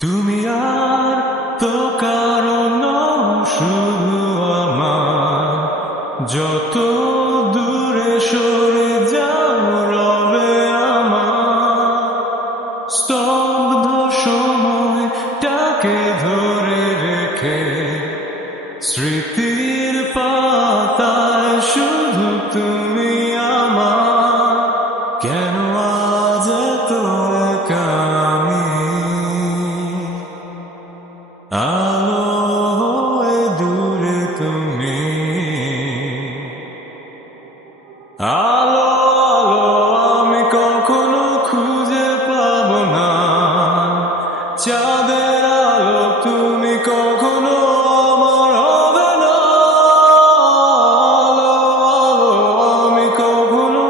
তুমি আর তো কারণ শুধু আমার, যত দূরে সরে যাও রবে আমার স্তব্ধ সময়টাকে ধরে রেখে। স্মৃতির পাতায় শুধু তুমি আমার, কেন আজ এত একা আমি? আলো হয়ে দূরে তুমি, আলো আলো আমি কখনো খুঁজে পাবো না। চাঁদের আলো তুমি কখনো আমার হবে না। আলো আলো আমি কখনো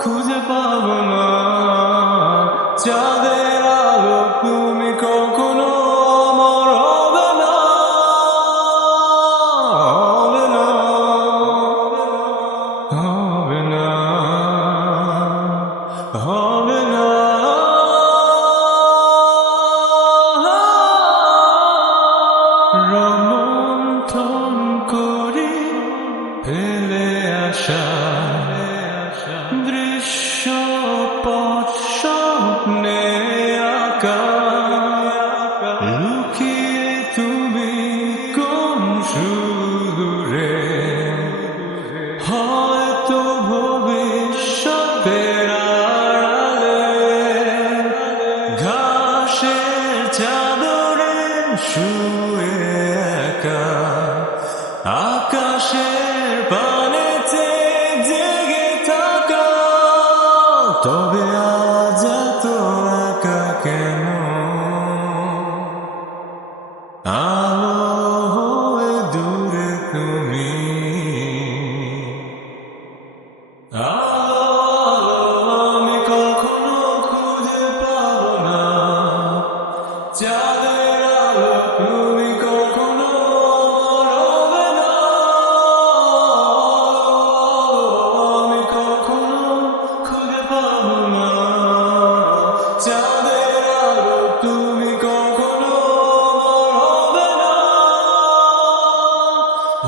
খুঁজে পাবো না। চাঁদের আলো তুমি কখনো আমার হবে না। হবে না, হবে না, হবে না। রোমন্থন করি ফেলে আসা দৃশ্যপট স্বপ্নে আঁকা। লুকিয়ে তুমি কোন সুদূরে, হয়তো ভবিষ্যতের আড়ালে ঘাসের চাদরে শুয়ে একা। আকাশের পানেতে জেগে থাকা, তবে আজ এত একা কেন? আলো হয়ে দূরে তুমি, আলো আলো আমি কখনো খুঁজে পাবো না। চাঁদের আলো তুমি কখনো আমার হবে না। আমি কখনো খুঁজে পাবো না। চাঁদের আলো তুমি কখনো আমার হবে না।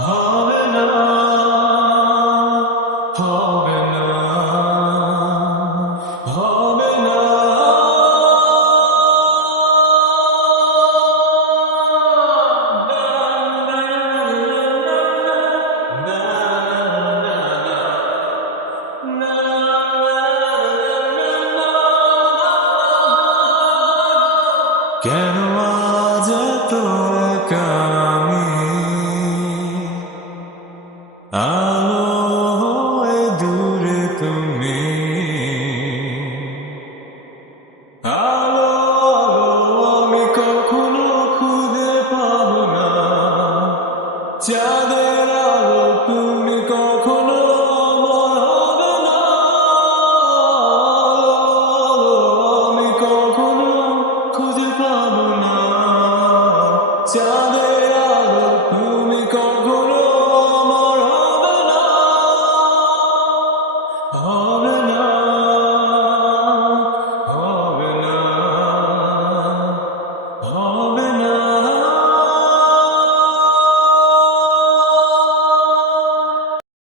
হবে না, হবে না, হবে না। কেন আজ এত একা আমি? আলো হয়ে দূরে তুমি, আলো আলো আমি কখনো খুঁজে পাবো না। চাঁদের আলো তুমি কখনো আমার হবে না। আলো আমি কখনো খুঁজে পাবো না। চাঁদের আলো তুমি কখনো আমার হবে না। হবে